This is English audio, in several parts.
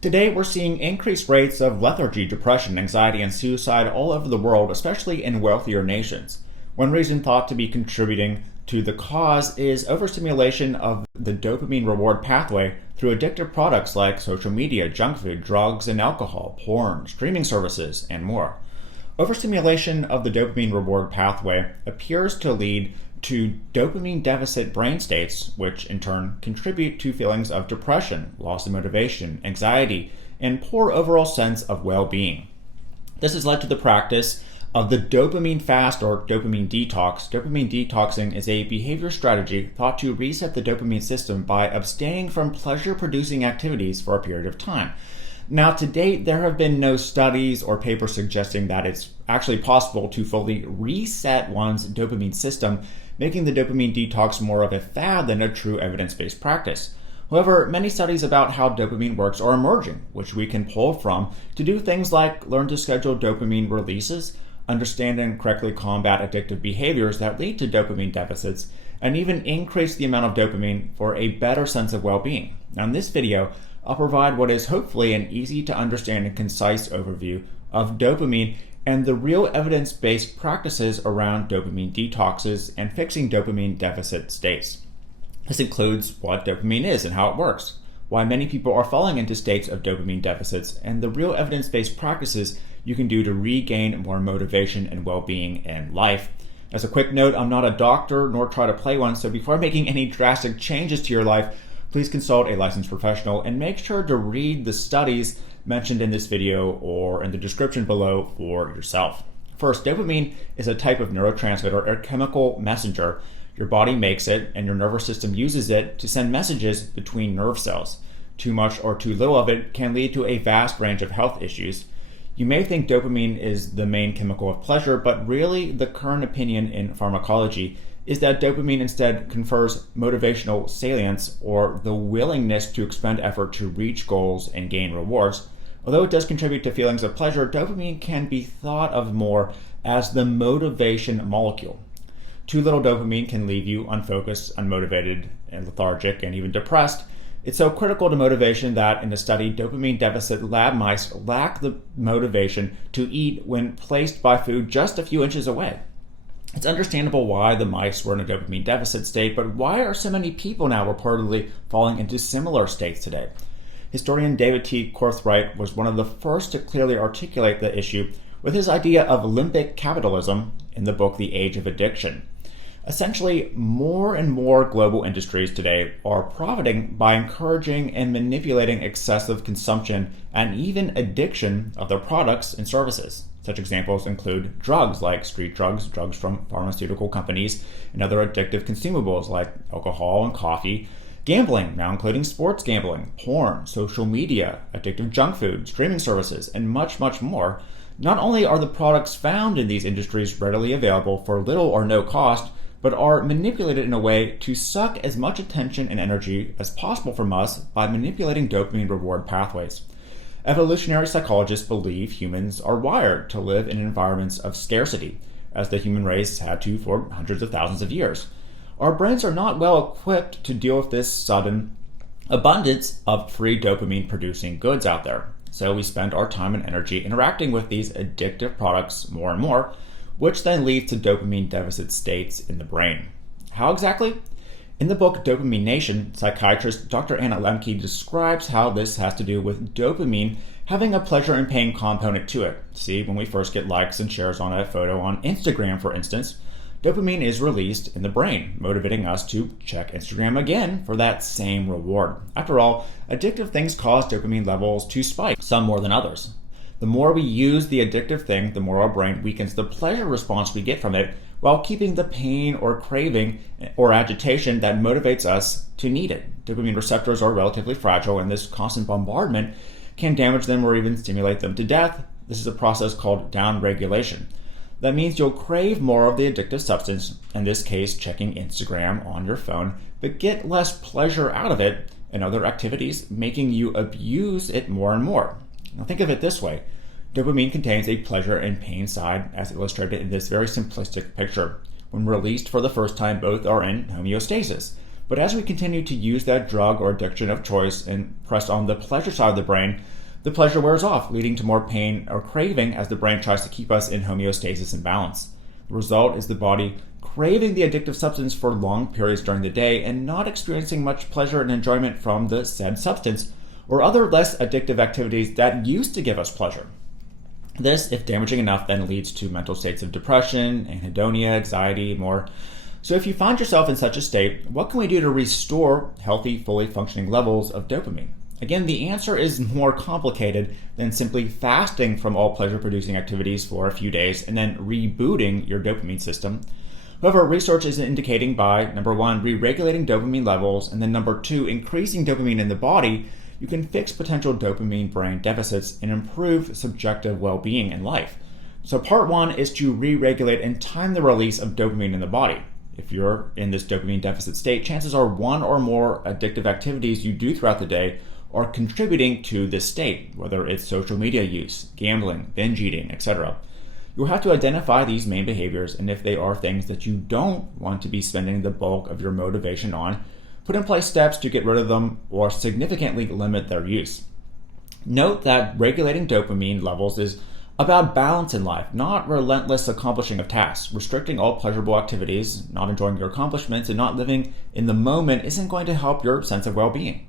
Today, we're seeing increased rates of lethargy, depression, anxiety, and suicide all over the world, especially in wealthier nations. One reason thought to be contributing to the cause is overstimulation of the dopamine reward pathway through addictive products like social media, junk food, drugs and alcohol, porn, streaming services, and more. Overstimulation of the dopamine reward pathway appears to lead to dopamine deficit brain states, which in turn contribute to feelings of depression, loss of motivation, anxiety, and poor overall sense of well-being. This has led to the practice of the dopamine fast or dopamine detox. Dopamine detoxing is a behavior strategy thought to reset the dopamine system by abstaining from pleasure-producing activities for a period of time. Now, to date, there have been no studies or papers suggesting that it's actually possible to fully reset one's dopamine system, making the dopamine detox more of a fad than a true evidence-based practice. However, many studies about how dopamine works are emerging, which we can pull from to do things like learn to schedule dopamine releases, understand and correctly combat addictive behaviors that lead to dopamine deficits, and even increase the amount of dopamine for a better sense of well-being. Now, in this video, I'll provide what is hopefully an easy to understand and concise overview of dopamine and the real evidence-based practices around dopamine detoxes and fixing dopamine deficit states. This includes what dopamine is and how it works, why many people are falling into states of dopamine deficits, and the real evidence-based practices you can do to regain more motivation and well-being in life. As a quick note, I'm not a doctor nor try to play one, so before making any drastic changes to your life, please consult a licensed professional and make sure to read the studies mentioned in this video or in the description below for yourself. First, dopamine is a type of neurotransmitter or chemical messenger. Your body makes it and your nervous system uses it to send messages between nerve cells. Too much or too little of it can lead to a vast range of health issues. You may think dopamine is the main chemical of pleasure, but really the current opinion in pharmacology is that dopamine instead confers motivational salience, or the willingness to expend effort to reach goals and gain rewards. Although it does contribute to feelings of pleasure, dopamine can be thought of more as the motivation molecule. Too little dopamine can leave you unfocused, unmotivated, and lethargic, and even depressed. It's so critical to motivation that in a study, dopamine deficit lab mice lack the motivation to eat when placed by food just a few inches away. It's understandable why the mice were in a dopamine deficit state, but why are so many people now reportedly falling into similar states today? Historian David T. Corthwright was one of the first to clearly articulate the issue with his idea of limbic capitalism in the book The Age of Addiction. Essentially, more and more global industries today are profiting by encouraging and manipulating excessive consumption and even addiction of their products and services. Such examples include drugs like street drugs, drugs from pharmaceutical companies, and other addictive consumables like alcohol and coffee, gambling, now including sports gambling, porn, social media, addictive junk food, streaming services, and much, much more. Not only are the products found in these industries readily available for little or no cost, but are manipulated in a way to suck as much attention and energy as possible from us by manipulating dopamine reward pathways. Evolutionary psychologists believe humans are wired to live in environments of scarcity, as the human race had to for hundreds of thousands of years. Our brains are not well equipped to deal with this sudden abundance of free dopamine-producing goods out there. So we spend our time and energy interacting with these addictive products more and more, which then leads to dopamine deficit states in the brain. How exactly? In the book Dopamine Nation, psychiatrist Dr. Anna Lembke describes how this has to do with dopamine having a pleasure and pain component to it. See, when we first get likes and shares on a photo on Instagram, for instance, dopamine is released in the brain, motivating us to check Instagram again for that same reward. After all, addictive things cause dopamine levels to spike, some more than others. The more we use the addictive thing, the more our brain weakens the pleasure response we get from it, while keeping the pain or craving or agitation that motivates us to need it. Dopamine receptors are relatively fragile, and this constant bombardment can damage them or even stimulate them to death. This is a process called downregulation. That means you'll crave more of the addictive substance, in this case checking Instagram on your phone, but get less pleasure out of it and other activities, making you abuse it more and more. Now think of it this way. Dopamine contains a pleasure and pain side, as illustrated in this very simplistic picture. When released for the first time, both are in homeostasis. But as we continue to use that drug or addiction of choice and press on the pleasure side of the brain, the pleasure wears off, leading to more pain or craving as the brain tries to keep us in homeostasis and balance. The result is the body craving the addictive substance for long periods during the day and not experiencing much pleasure and enjoyment from the said substance or other less addictive activities that used to give us pleasure. This, if damaging enough, then leads to mental states of depression, anhedonia, anxiety, and more. So if you find yourself in such a state, what can we do to restore healthy, fully functioning levels of dopamine? Again, the answer is more complicated than simply fasting from all pleasure-producing activities for a few days and then rebooting your dopamine system. However, research is indicating by, number one, re-regulating dopamine levels, and then number two, increasing dopamine in the body, you can fix potential dopamine brain deficits and improve subjective well-being in life. So part one is to re-regulate and time the release of dopamine in the body. If you're in this dopamine deficit state, chances are one or more addictive activities you do throughout the day are contributing to this state, whether it's social media use, gambling, binge eating, etc. You'll have to identify these main behaviors, and if they are things that you don't want to be spending the bulk of your motivation on, put in place steps to get rid of them or significantly limit their use. Note that regulating dopamine levels is about balance in life, not relentless accomplishing of tasks. Restricting all pleasurable activities, not enjoying your accomplishments, and not living in the moment isn't going to help your sense of well-being.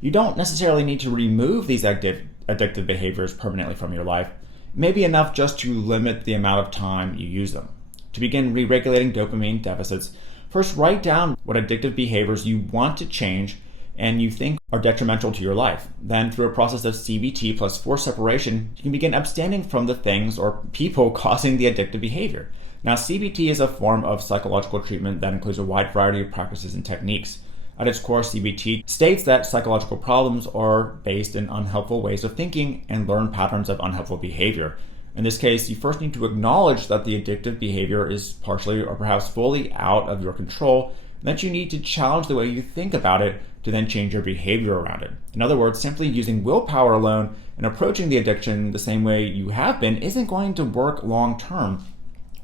You don't necessarily need to remove these addictive behaviors permanently from your life. It may be enough just to limit the amount of time you use them. To begin re-regulating dopamine deficits, first write down what addictive behaviors you want to change and you think are detrimental to your life. Then, through a process of CBT plus forced separation, you can begin abstaining from the things or people causing the addictive behavior. Now, CBT is a form of psychological treatment that includes a wide variety of practices and techniques. At its core, CBT states that psychological problems are based in unhelpful ways of thinking and learn patterns of unhelpful behavior. In this case, you first need to acknowledge that the addictive behavior is partially or perhaps fully out of your control, and that you need to challenge the way you think about it to then change your behavior around it. In other words, simply using willpower alone and approaching the addiction the same way you have been isn't going to work long term.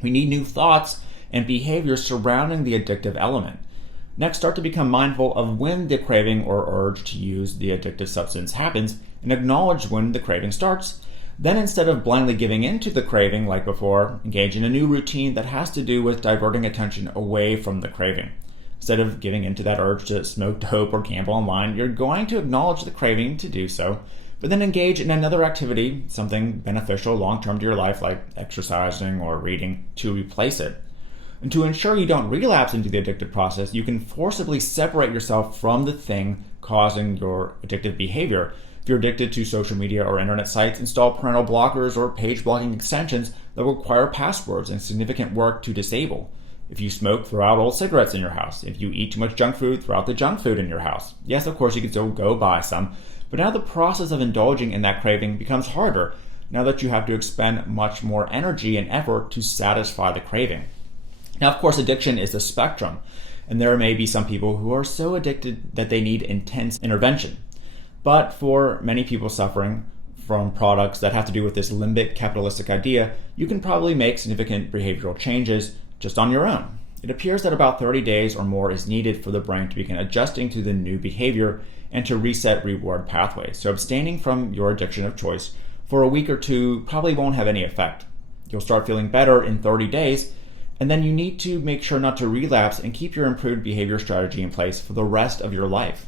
We need new thoughts and behaviors surrounding the addictive element. Next, start to become mindful of when the craving or urge to use the addictive substance happens and acknowledge when the craving starts. Then, instead of blindly giving in to the craving like before, engage in a new routine that has to do with diverting attention away from the craving. Instead of giving into that urge to smoke dope or gamble online, you're going to acknowledge the craving to do so, but then engage in another activity, something beneficial long-term to your life like exercising or reading, to replace it. And to ensure you don't relapse into the addictive process, you can forcibly separate yourself from the thing causing your addictive behavior. If you're addicted to social media or internet sites, install parental blockers or page blocking extensions that require passwords and significant work to disable. If you smoke, throw out old cigarettes in your house. If you eat too much junk food, throw out the junk food in your house. Yes, of course, you can still go buy some, but now the process of indulging in that craving becomes harder now that you have to expend much more energy and effort to satisfy the craving. Now, of course, addiction is a spectrum, and there may be some people who are so addicted that they need intense intervention. But for many people suffering from products that have to do with this limbic capitalistic idea, you can probably make significant behavioral changes just on your own. It appears that about 30 days or more is needed for the brain to begin adjusting to the new behavior and to reset reward pathways. So abstaining from your addiction of choice for a week or two probably won't have any effect. You'll start feeling better in 30 days, and then you need to make sure not to relapse and keep your improved behavior strategy in place for the rest of your life.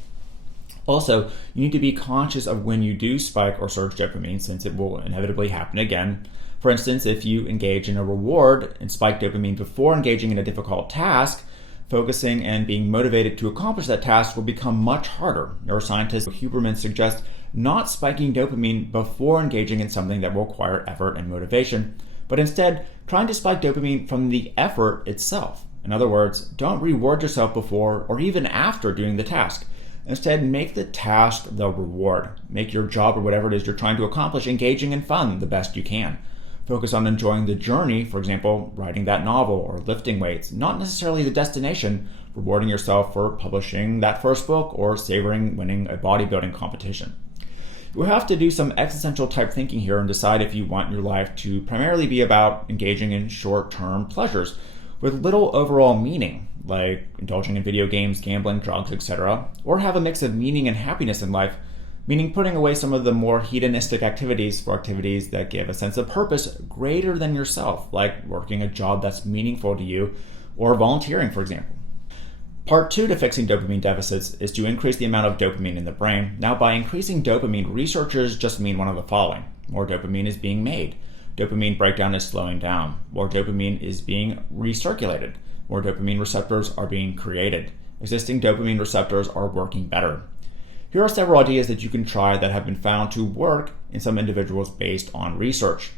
Also, you need to be conscious of when you do spike or surge dopamine, since it will inevitably happen again. For instance, if you engage in a reward and spike dopamine before engaging in a difficult task, focusing and being motivated to accomplish that task will become much harder. Neuroscientist Huberman suggests not spiking dopamine before engaging in something that will require effort and motivation, but instead trying to spike dopamine from the effort itself. In other words, don't reward yourself before or even after doing the task. Instead, make the task the reward. Make your job or whatever it is you're trying to accomplish engaging and fun the best you can. Focus on enjoying the journey, for example, writing that novel or lifting weights, not necessarily the destination, rewarding yourself for publishing that first book or savoring winning a bodybuilding competition. You'll have to do some existential type thinking here and decide if you want your life to primarily be about engaging in short-term pleasures with little overall meaning. like indulging in video games, gambling, drugs, etc., or have a mix of meaning and happiness in life, meaning putting away some of the more hedonistic activities for activities that give a sense of purpose greater than yourself, like working a job that's meaningful to you or volunteering, for example. Part 2 to fixing dopamine deficits is to increase the amount of dopamine in the brain. Now, by increasing dopamine, researchers just mean one of the following. More dopamine is being made. Dopamine breakdown is slowing down. More dopamine is being recirculated. More dopamine receptors are being created. Existing dopamine receptors are working better. Here are several ideas that you can try that have been found to work in some individuals based on research.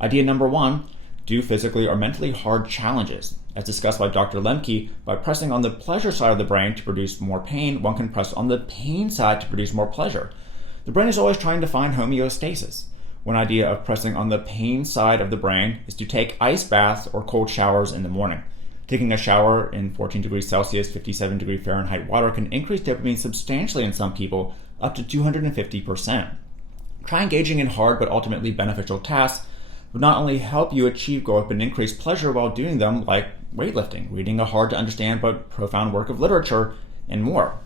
Idea number 1, do physically or mentally hard challenges. As discussed by Dr. Lemke, by pressing on the pleasure side of the brain to produce more pain, one can press on the pain side to produce more pleasure. The brain is always trying to find homeostasis. One idea of pressing on the pain side of the brain is to take ice baths or cold showers in the morning. Taking a shower in 14 degrees Celsius, 57 degree Fahrenheit water can increase dopamine substantially in some people, up to 250%. Try engaging in hard but ultimately beneficial tasks would not only help you achieve goals but increase pleasure while doing them, like weightlifting, reading a hard to understand but profound work of literature, and more.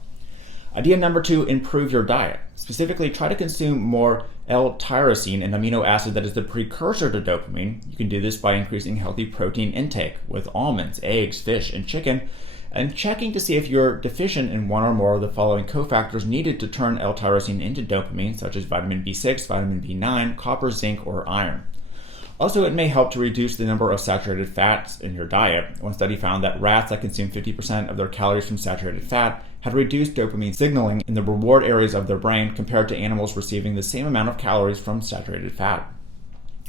Idea number 2, improve your diet. Specifically, try to consume more L-tyrosine, an amino acid that is the precursor to dopamine. You can do this by increasing healthy protein intake with almonds, eggs, fish, and chicken, and checking to see if you're deficient in one or more of the following cofactors needed to turn L-tyrosine into dopamine, such as vitamin B6, vitamin B9, copper, zinc, or iron. Also, it may help to reduce the number of saturated fats in your diet. One study found that rats that consume 50% of their calories from saturated fat had reduced dopamine signaling in the reward areas of their brain compared to animals receiving the same amount of calories from saturated fat.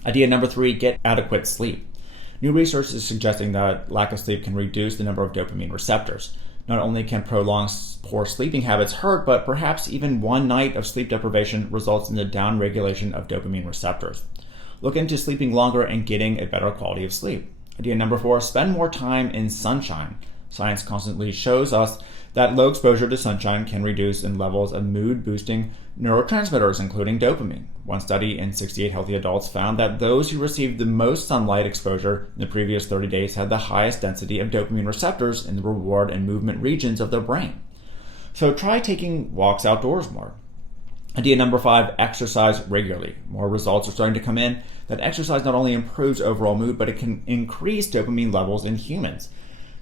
Idea number 3, get adequate sleep. New research is suggesting that lack of sleep can reduce the number of dopamine receptors. Not only can prolonged poor sleeping habits hurt, but perhaps even one night of sleep deprivation results in the downregulation of dopamine receptors. Look into sleeping longer and getting a better quality of sleep. Idea number 4, spend more time in sunshine. Science constantly shows us that low exposure to sunshine can reduce in levels of mood-boosting neurotransmitters, including dopamine. One study in 68 healthy adults found that those who received the most sunlight exposure in the previous 30 days had the highest density of dopamine receptors in the reward and movement regions of their brain. So try taking walks outdoors more. Idea number 5, exercise regularly. More results are starting to come in that exercise not only improves overall mood, but it can increase dopamine levels in humans.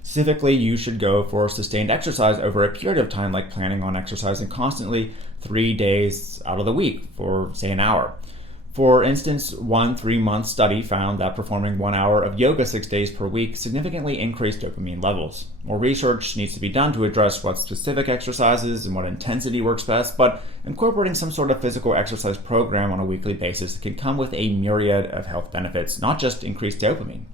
Specifically, you should go for sustained exercise over a period of time, like planning on exercising constantly 3 days out of the week for, say, an hour. For instance, one 3-month study found that performing 1 hour of yoga 6 days per week significantly increased dopamine levels. More research needs to be done to address what specific exercises and what intensity works best, but incorporating some sort of physical exercise program on a weekly basis can come with a myriad of health benefits, not just increased dopamine.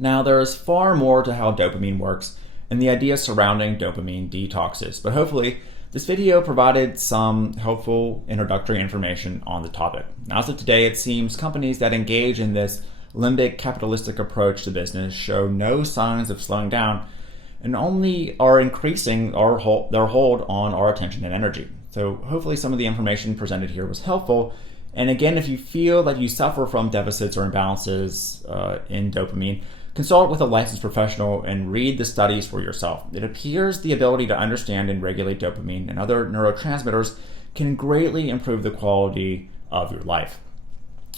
Now, there is far more to how dopamine works and the ideas surrounding dopamine detoxes, but hopefully this video provided some helpful introductory information on the topic. Now, as of today, it seems companies that engage in this limbic capitalistic approach to business show no signs of slowing down and only are increasing their hold on our attention and energy. So hopefully some of the information presented here was helpful. And again, if you feel that you suffer from deficits or imbalances in dopamine, consult with a licensed professional and read the studies for yourself. It appears the ability to understand and regulate dopamine and other neurotransmitters can greatly improve the quality of your life.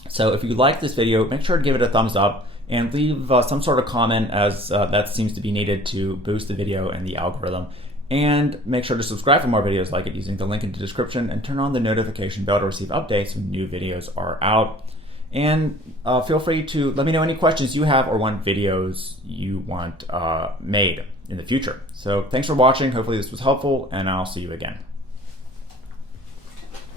So if you like this video, make sure to give it a thumbs up and leave some sort of comment, as that seems to be needed to boost the video and the algorithm. And make sure to subscribe for more videos like it using the link in the description, and turn on the notification bell to receive updates when new videos are out. And feel free to let me know any questions you have or want videos you want made in the future. So thanks for watching. Hopefully this was helpful, and I'll see you again.